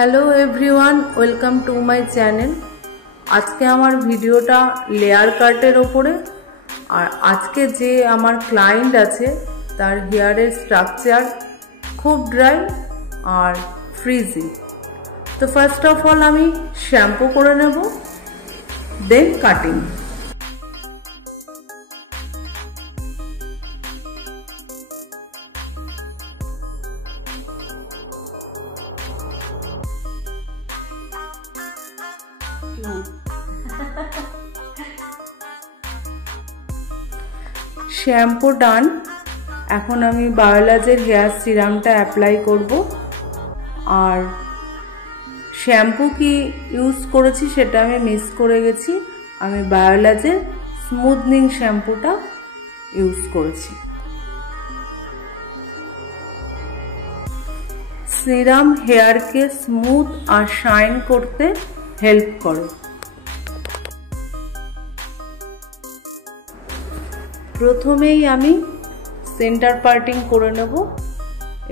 Hello everyone welcome to my channel. आज के आमार भिडियोटा लेयर काटेर ओपरे और आज के जे आमार क्लाइंट आछे तार हेयारेर स्ट्राक्चार खूब ड्राई और फ्रिजी। तो फार्स्ट अफ अल आमी शैम्पू करे नेब देन काटिंग। शैम्पू डान। एखन आमी बायोलॉजीर हेयर सीरामटा अप्लाई करब और शैम्पू की यूज करेছি সেটা আমি মিস করে গেছি। আমি বায়োলॉजीর স্মুথনিং শ্যাম্পুটা ইউজ করেছি। सीराम हेयर के स्मूथ और शाइन करते हेल्प करे। प्रथमेই আমি सेंटर पार्टिंग करे नेब।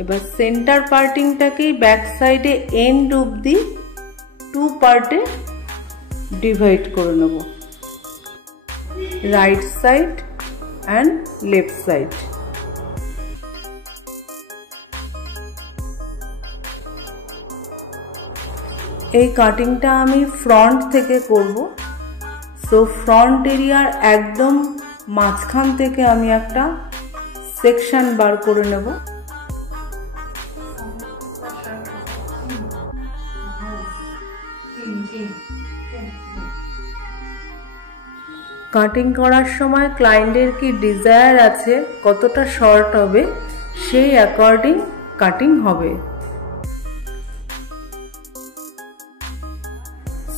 एबार सेंटर पार्टिंगटाके बैक साइडे एंड अब्दि टू पार्टे डिवाइड करे नेब, right side and left side. এই কাটিংটা আমি ফ্রন্ট থেকে করব। সো ফ্রন্ট এরিয়ার একদম মাঝখান থেকে আমি একটা সেকশন বার করে নেব। কাটিং করার সময় ক্লায়েন্টের কি ডিজায়ার আছে কতটা শর্ট হবে সেই অ্যাকর্ডিং কাটিং হবে।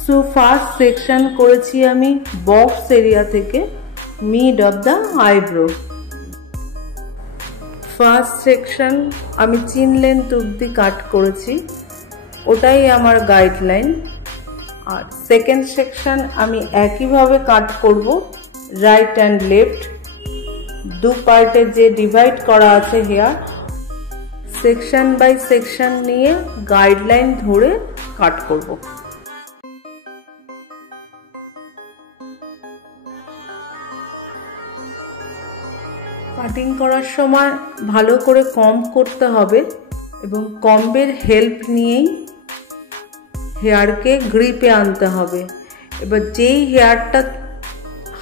सो फार्स्ट सेक्शन करेছি আমি বক্স एरिया থেকে mid of the eyebrow. First section আমি চিন লেন্থ অবধি কাট করেছি, ওটাই আমার গাইডলাইন। আর সেকেন্ড সেকশন আমি একইভাবে কাট করব, রাইট অ্যান্ড লেফট দু পার্টে যে ডিভাইড করা আছে হেয়ার, সেকশন বাই সেকশন নিয়ে গাইডলাইন ধরে কাট করব। কাটিং করার সময় ভালো করে কম্ব করতে হবে এবং কম্বের হেল্প নিয়েই হেয়ারকে গ্রিপে আনতে হবে। এবার যেই হেয়ারটা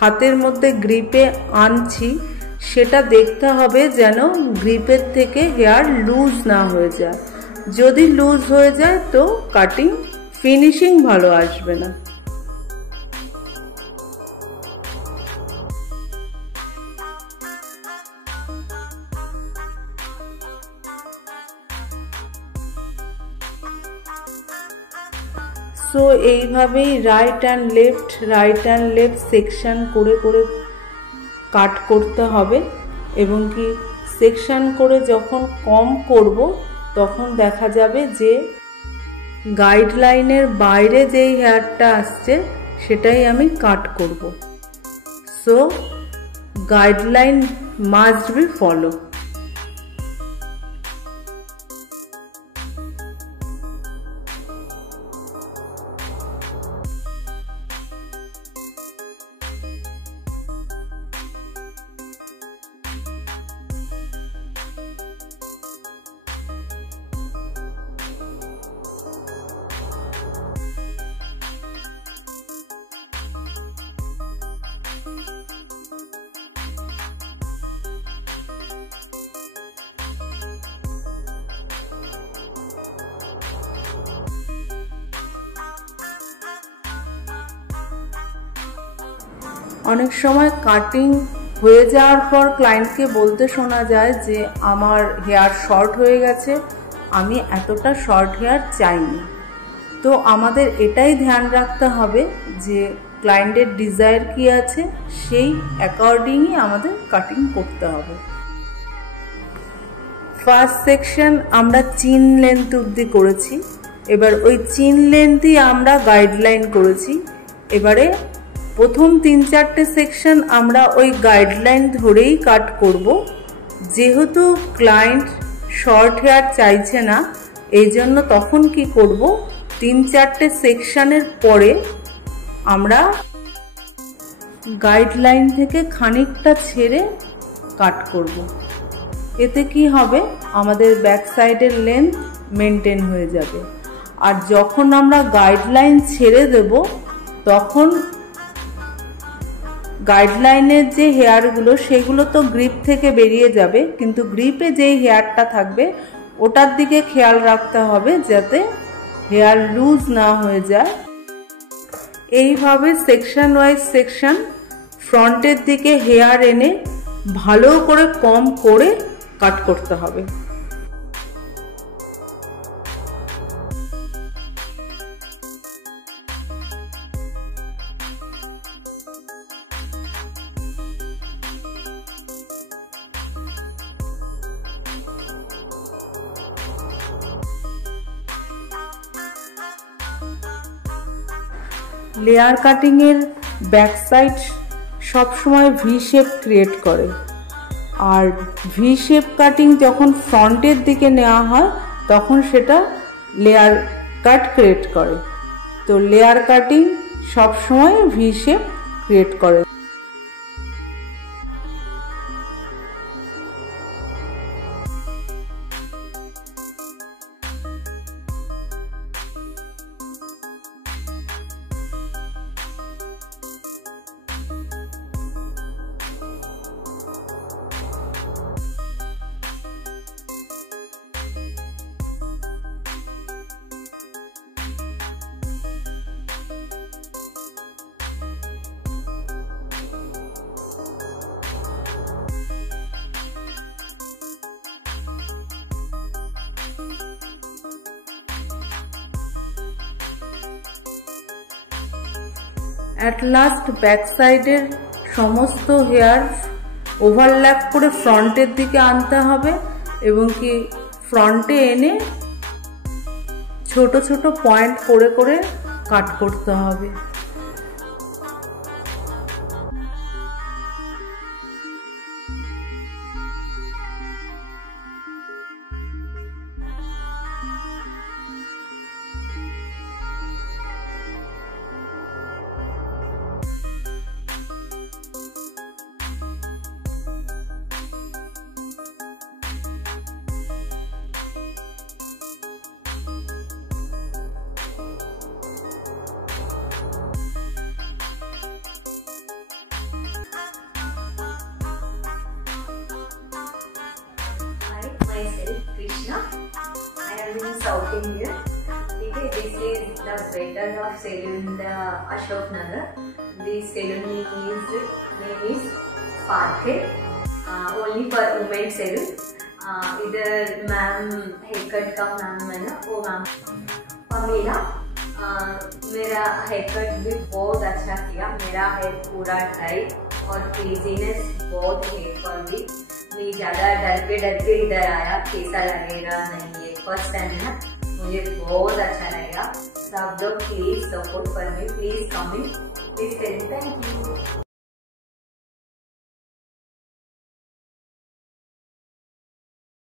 হাতের মধ্যে গ্রিপে আনছি সেটা দেখতে হবে যেন গ্রিপের থেকে হেয়ার লুজ না হয়ে যায়। যদি লুজ হয়ে যায় তো কাটিং ফিনিশিং ভালো আসবে না। सो এইভাবেই রাইট অ্যান্ড লেফট সেকশন করে করে কাট করতে হবে এবং কি সেকশন করে যখন কম করব তখন দেখা যাবে যে গাইডলাইনের বাইরে যেই হেয়ারটা আসছে সেটাই আমি কাট করব। So guideline must be follow. অনেক সময় কাটিং হয়ে যাওয়ার পর ক্লায়েন্টকে বলতে শোনা যায় যে আমার হেয়ার শর্ট হয়ে গেছে, আমি এতটা শর্ট হেয়ার চাইনি। তো আমাদের এটাই ধ্যান রাখতে হবে যে ক্লায়েন্টের ডিজায়ার কি আছে সেই অ্যাকর্ডিংই আমাদের কাটিং করতে হবে। ফার্স্ট সেকশন আমরা চিন লেন্থ অবধি করেছি, এবার ওই চিন লেন্থই আমরা গাইডলাইন করেছি। এবারে প্রথম 3-4টে সেকশন আমরা ওই গাইডলাইন ধরেই কাট করব। যেহেতু ক্লায়েন্ট শর্ট হেয়ার চাইছে না, এই জন্য তখন কি করব, 3-4টে সেকশনের পরে আমরা গাইডলাইন থেকে খানিকটা ছেড়ে কাট করব। এতে কি হবে, আমাদের ব্যাক সাইডের লেন্থ মেনটেন হয়ে যাবে। আর যখন আমরা গাইডলাইন ছেড়ে দেব তখন গাইডলাইনের যে হেয়ারগুলো সেগুলো তো গ্রিপ থেকে বেরিয়ে যাবে, কিন্তু গ্রিপে যেই হেয়ারটা থাকবে ওটার দিকে খেয়াল রাখতে হবে যাতে হেয়ার লুজ না হয়ে যায়। এইভাবে সেকশন ওয়াইজ সেকশন ফ্রন্টের দিকে হেয়ার এনে ভালো করে কম করে কাট করতে হবে। লেয়ার কাটিং এর ব্যাক সাইড সবসময় ভি শেপ ক্রিয়েট করে, আর ভি শেপ কাটিং যখন ফ্রন্টের দিকে নেওয়া হয় তখন সেটা লেয়ার কাট ক্রিয়েট করে। তো লেয়ার কাটিং সবসময় ভি শেপ ক্রিয়েট করে। অ্যাট লাস্ট ব্যাক সাইডের সমস্ত হেয়ার ওভারল্যাপ করে ফ্রন্টের দিকে আনতে হবে এবং কি ফ্রন্টে এনে ছোট ছোট পয়েন্ট করে করে কাট করতে হবে। Myself Krishna. I am in South India. Okay, this is the better of salon the Ashok Nagar. This salon name is Parthe. Only for women salon. इधर मैम हेयर कट का मैम है ना, वो ma'am पमीला। मेरा hair cut भी बहुत अच्छा किया। मेरा हेयर पूरा टाइट और फ्रीजीनेस बहुत है पर भी मैं ज़्यादा डर के इधर आया, कैसा लगेगा नहीं, ये फर्स्ट टाइम है ना, मुझे बहुत अच्छा लगेगा। सब लोग प्लीज सपोर्ट कर me, please comment, please thank you.